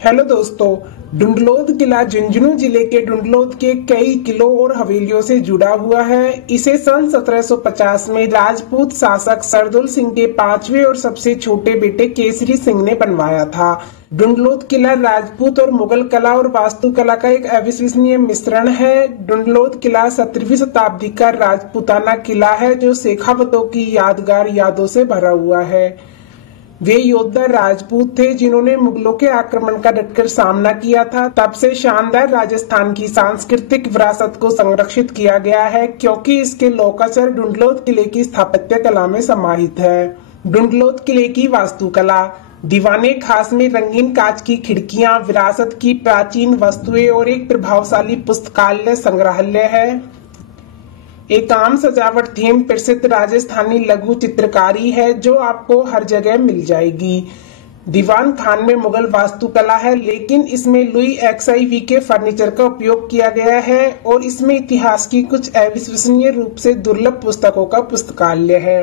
Hello दोस्तों। डुंडलोद किला झुंझुनू जिले के डुंडलोद के कई किलों और हवेलियों से जुड़ा हुआ है। इसे सन 1750 में राजपूत शासक सरदौल सिंह के पांचवें और सबसे छोटे बेटे केसरी सिंह ने बनवाया था। डुंडलोद किला राजपूत और मुगल कला और वास्तुकला का एक अविश्वसनीय मिश्रण है। डुंडलोद किला 17वीं शताब्दी का राजपूताना किला है जो शेखावतों की यादगार यादों से भरा हुआ है। वे योद्धा राजपूत थे जिन्होंने मुगलों के आक्रमण का डटकर सामना किया था। तब से शानदार राजस्थान की सांस्कृतिक विरासत को संरक्षित किया गया है क्योंकि इसके लोकाचार डुंडलोद किले की स्थापत्य कला में समाहित है। डुंडलोद किले की वास्तुकला दीवाने खास में रंगीन कांच की खिड़कियां, विरासत की प्राचीन वस्तुएं और एक प्रभावशाली पुस्तकालय संग्रहालय है। एक आम सजावट थीम प्रसिद्ध राजस्थानी लघु चित्रकारी है जो आपको हर जगह मिल जाएगी। दीवान खान में मुगल वास्तुकला है लेकिन इसमें लुई XIV के फर्नीचर का उपयोग किया गया है और इसमें इतिहास की कुछ अविश्वसनीय रूप से दुर्लभ पुस्तकों का पुस्तकालय है।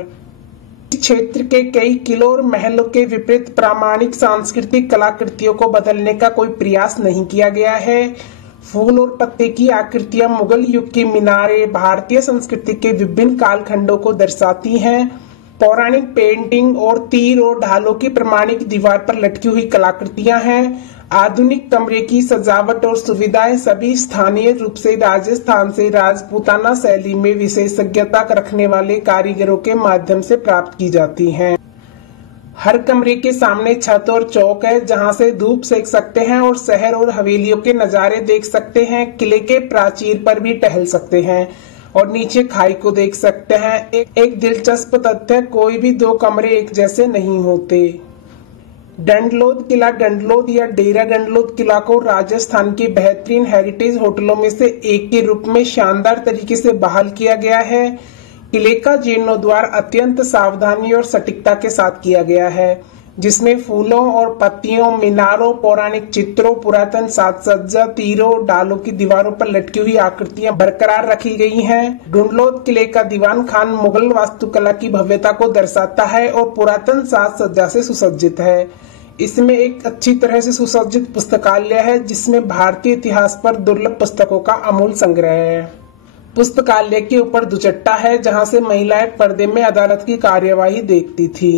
इस क्षेत्र के कई किलों और महलों के विपरीत प्रामाणिक सांस्कृतिक कलाकृतियों को बदलने का कोई प्रयास नहीं किया गया है। फूल और पत्ते की आकृतियां मुगल युग की मीनारे भारतीय संस्कृति के विभिन्न कालखंडों को दर्शाती हैं। पौराणिक पेंटिंग और तीर और ढालों की प्रमाणिक दीवार पर लटकी हुई कलाकृतियां हैं। आधुनिक कमरे की सजावट और सुविधाएं सभी स्थानीय रूप से राजस्थान से राजपूताना शैली में विशेषज्ञता रखने वाले कारीगरों के माध्यम से प्राप्त की जाती हैं। हर कमरे के सामने छत और चौक है जहां से धूप सेक सकते हैं और शहर और हवेलियों के नजारे देख सकते हैं। किले के प्राचीर पर भी टहल सकते हैं और नीचे खाई को देख सकते हैं। एक दिलचस्प तथ्य, कोई भी दो कमरे एक जैसे नहीं होते। डंडलोद किला डंडलोद या डेरा डंडलोद किला को राजस्थान के बेहतरीन हेरिटेज होटलों में से एक के रूप में शानदार तरीके से बहाल किया गया है। किले का जीर्णोद्धार अत्यंत सावधानी और सटीकता के साथ किया गया है जिसमें फूलों और पत्तियों, मीनारों, पौराणिक चित्रों, पुरातन साज सज्जा, तीरों, डालों की दीवारों पर लटकी हुई आकृतियां बरकरार रखी गई हैं। डुंडलोद किले का दीवान खान मुगल वास्तुकला की भव्यता को दर्शाता है और पुरातन साज सज्जा से सुसज्जित है। इसमें एक अच्छी तरह से सुसज्जित पुस्तकालय है जिसमें भारतीय इतिहास पर दुर्लभ पुस्तकों का अमूल संग्रह है। पुस्तकालय के ऊपर दुचट्टा है जहां से महिलाएं पर्दे में अदालत की कार्यवाही देखती थी।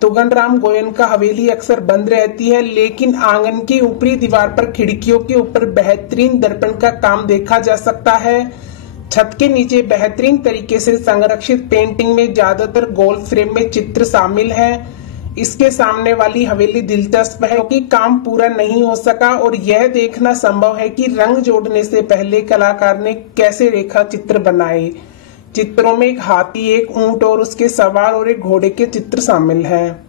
तुगनराम गोयनका हवेली अक्सर बंद रहती है लेकिन आंगन की ऊपरी दीवार पर खिड़कियों के ऊपर बेहतरीन दर्पण का काम देखा जा सकता है। छत के नीचे बेहतरीन तरीके से संरक्षित पेंटिंग में ज्यादातर गोल्ड फ्रेम में चित्र शामिल है। इसके सामने वाली हवेली दिलचस्प है क्योंकि काम पूरा नहीं हो सका और यह देखना संभव है कि रंग जोड़ने से पहले कलाकार ने कैसे रेखा चित्र बनाए। चित्रों में एक हाथी, एक ऊंट और उसके सवार और एक घोड़े के चित्र शामिल हैं।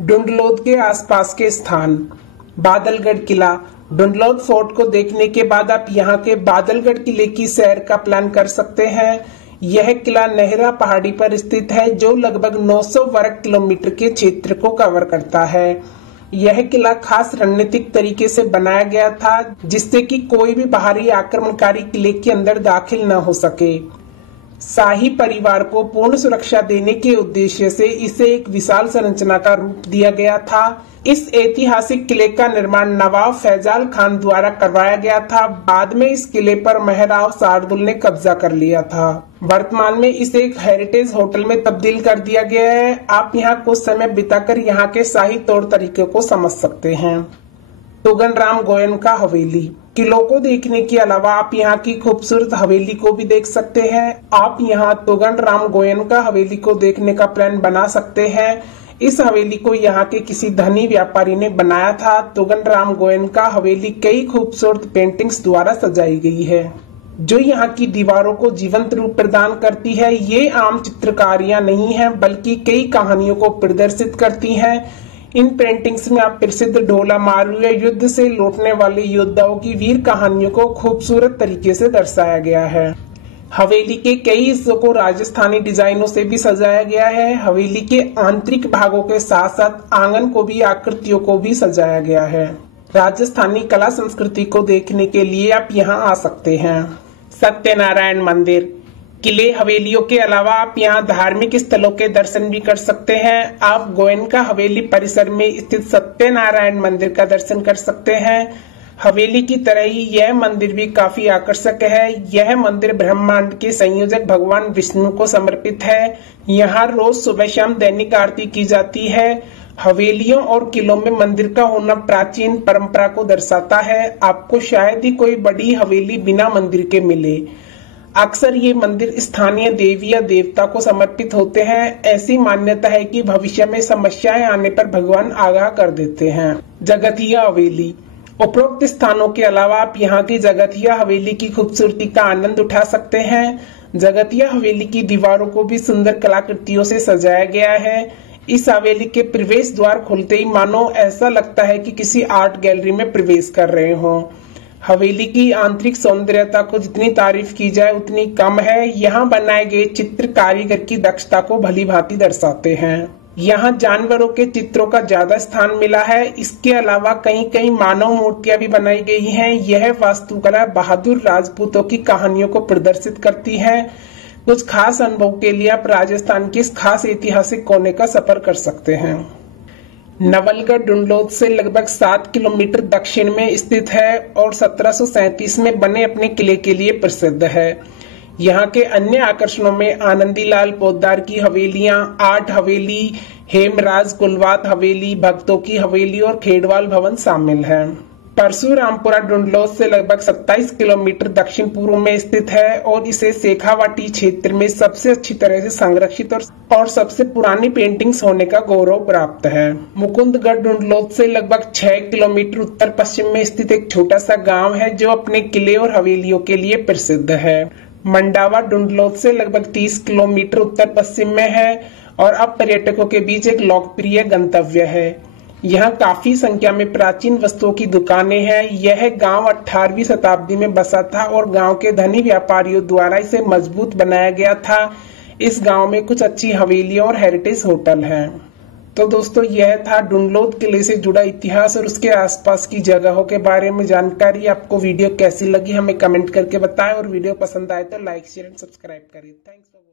डुंडलोद के आसपास के स्थान, बादलगढ़ किला। डुंडलोद फोर्ट को देखने के बाद आप यहाँ के बादलगढ़ किले की सैर का प्लान कर सकते हैं। यह किला नेहरा पहाड़ी पर स्थित है जो लगभग 900 वर्ग किलोमीटर के क्षेत्र को कवर करता है। यह किला खास रणनीतिक तरीके से बनाया गया था जिससे कि कोई भी बाहरी आक्रमणकारी किले के अंदर दाखिल न हो सके। शाही परिवार को पूर्ण सुरक्षा देने के उद्देश्य से इसे एक विशाल संरचना का रूप दिया गया था। इस ऐतिहासिक किले का निर्माण नवाब फैजाल खान द्वारा करवाया गया था। बाद में इस किले पर महाराव शार्दुल ने कब्जा कर लिया था। वर्तमान में इसे एक हेरिटेज होटल में तब्दील कर दिया गया है। आप यहाँ कुछ समय बिताकर यहाँ के शाही तौर तरीकों को समझ सकते हैं। तुगनराम गोयनका हवेली। किलों को देखने के अलावा आप यहाँ की खूबसूरत हवेली को भी देख सकते हैं। आप यहाँ तुगनराम गोयनका हवेली को देखने का प्लान बना सकते हैं। इस हवेली को यहाँ के किसी धनी व्यापारी ने बनाया था। तुगनराम गोयनका हवेली कई खूबसूरत पेंटिंग्स द्वारा सजाई गई है जो यहाँ की दीवारों को जीवंत रूप प्रदान करती है। ये आम चित्रकारियां नहीं हैं बल्कि कई कहानियों को प्रदर्शित करती हैं। इन पेंटिंग्स में आप प्रसिद्ध ढोला मारू या युद्ध से लौटने वाले योद्धाओं की वीर कहानियों को खूबसूरत तरीके से दर्शाया गया है। हवेली के कई हिस्सों को राजस्थानी डिजाइनों से भी सजाया गया है। हवेली के आंतरिक भागों के साथ साथ आंगन को भी आकृतियों को भी सजाया गया है। राजस्थानी कला संस्कृति को देखने के लिए आप यहाँ आ सकते हैं। सत्यनारायण मंदिर। किले हवेलियों के अलावा आप यहाँ धार्मिक स्थलों के दर्शन भी कर सकते हैं। आप गोयनका हवेली परिसर में स्थित सत्यनारायण मंदिर का दर्शन कर सकते हैं। हवेली की तरह ही यह मंदिर भी काफी आकर्षक है। यह मंदिर ब्रह्मांड के संयोजक भगवान विष्णु को समर्पित है। यहाँ रोज सुबह शाम दैनिक आरती की जाती है। हवेलियों और किलों में मंदिर का होना प्राचीन परंपरा को दर्शाता है। आपको शायद ही कोई बड़ी हवेली बिना मंदिर के मिले। अक्सर ये मंदिर स्थानीय देवी या देवता को समर्पित होते हैं। ऐसी मान्यता है कि भविष्य में समस्याएं आने पर भगवान आगाह कर देते हैं। जगतिया हवेली। उपरोक्त स्थानों के अलावा आप यहाँ की जगतिया हवेली की खूबसूरती का आनंद उठा सकते हैं। जगतिया हवेली की दीवारों को भी सुंदर कलाकृतियों से सजाया गया है। इस हवेली के प्रवेश द्वार खुलते ही मानो ऐसा लगता है कि किसी आर्ट गैलरी में प्रवेश कर रहे हों। हवेली की आंतरिक सौंदर्यता को जितनी तारीफ की जाए उतनी कम है। यहाँ बनाए गए चित्र कारीगर की दक्षता को भली भांति दर्शाते हैं। यहाँ जानवरों के चित्रों का ज्यादा स्थान मिला है। इसके अलावा कहीं कहीं मानव मूर्तियां भी बनाई गई हैं। यह वास्तुकला बहादुर राजपूतों की कहानियों को प्रदर्शित करती है। कुछ खास अनुभव के लिए आप राजस्थान के इस खास ऐतिहासिक कोने का सफर कर सकते हैं। नवलगढ़ डुंडलोद से लगभग 7 किलोमीटर दक्षिण में स्थित है और 1737 में बने अपने किले के लिए प्रसिद्ध है। यहाँ के अन्य आकर्षणों में आनंदीलाल पोद्दार की हवेलियां, आठ हवेली, हेमराज कुलवात हवेली, भक्तों की हवेली और खेड़वाल भवन शामिल है। परशुरामपुरा डुंडलोद से लगभग 27 किलोमीटर दक्षिण पूर्व में स्थित है और इसे शेखावाटी क्षेत्र में सबसे अच्छी तरह से संरक्षित और सबसे पुरानी पेंटिंग्स होने का गौरव प्राप्त है। मुकुंदगढ़ डुंडलोद से लगभग 6 किलोमीटर उत्तर पश्चिम में स्थित एक छोटा सा गांव है जो अपने किले और हवेलियों के लिए प्रसिद्ध है। मंडावा डुंडलोद से लगभग 30 किलोमीटर उत्तर पश्चिम में है और अब पर्यटकों के बीच एक लोकप्रिय गंतव्य है। यहाँ काफी संख्या में प्राचीन वस्तुओं की दुकानें हैं। यह गांव 18वीं शताब्दी में बसा था और गांव के धनी व्यापारियों द्वारा इसे मजबूत बनाया गया था। इस गांव में कुछ अच्छी हवेलियां और हेरिटेज होटल हैं। तो दोस्तों, यह था डुंडलोद किले से जुड़ा इतिहास और उसके आसपास की जगहों के बारे में जानकारी। आपको वीडियो कैसी लगी हमें कमेंट करके बताएं और वीडियो पसंद आए तो लाइक शेयर एंड सब्सक्राइब करें। थैंक्स।